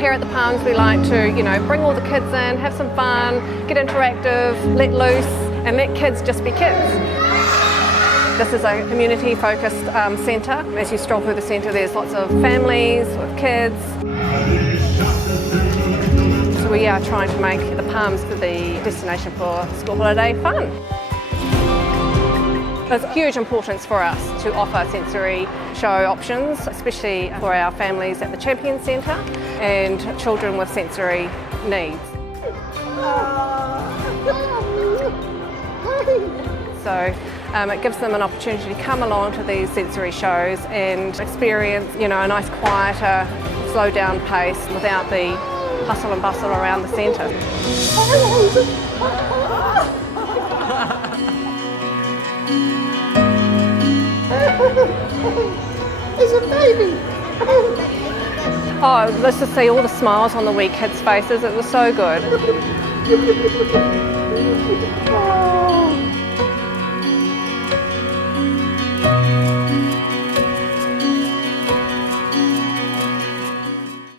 here at the Palms we like to, bring all the kids in, have some fun, get interactive, let loose, and let kids just be kids. This is a community-focused centre. As you stroll through the centre, there's lots of families with kids. So we are trying to make the Palms the destination for school holiday fun. There's huge importance for us to offer sensory show options, especially for our families at the Champion Centre and children with sensory needs. So it gives them an opportunity to come along to these sensory shows and experience, a nice quieter, slow down pace without the hustle and bustle around the centre. There's a baby! Oh, let's just see all the smiles on the wee kids' faces. It was so good.